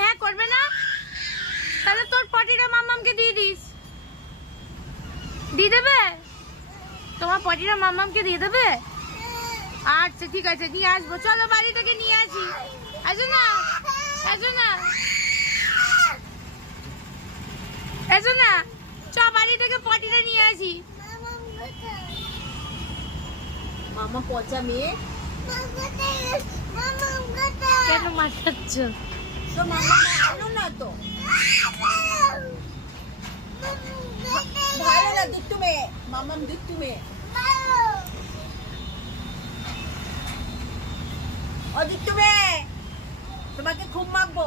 হ্যাঁ করবে না? তাহলে তোর পটিটা মাম্মামকে দিয়ে দিস। দিয়ে দেবে? তোমার পটিটা মাম্মামকে দিয়ে দেবে? আচ্ছা ঠিক আছে, নিয়ে আসবো। চলো বাড়ি থেকে নিয়ে আসি। আসো না, আসো না, আসো না, চ বাড়ি থেকে পটিটা নিয়ে আসি। মামা পচা মেয়ে, কেন মারছ? তো মামা ভালো না তো, ভালো না, দুষ্টু মেয়ে, মামাম দুষ্টু মেয়ে, ও দুষ্টু মেয়ে, তোমাকে খুব মারবো।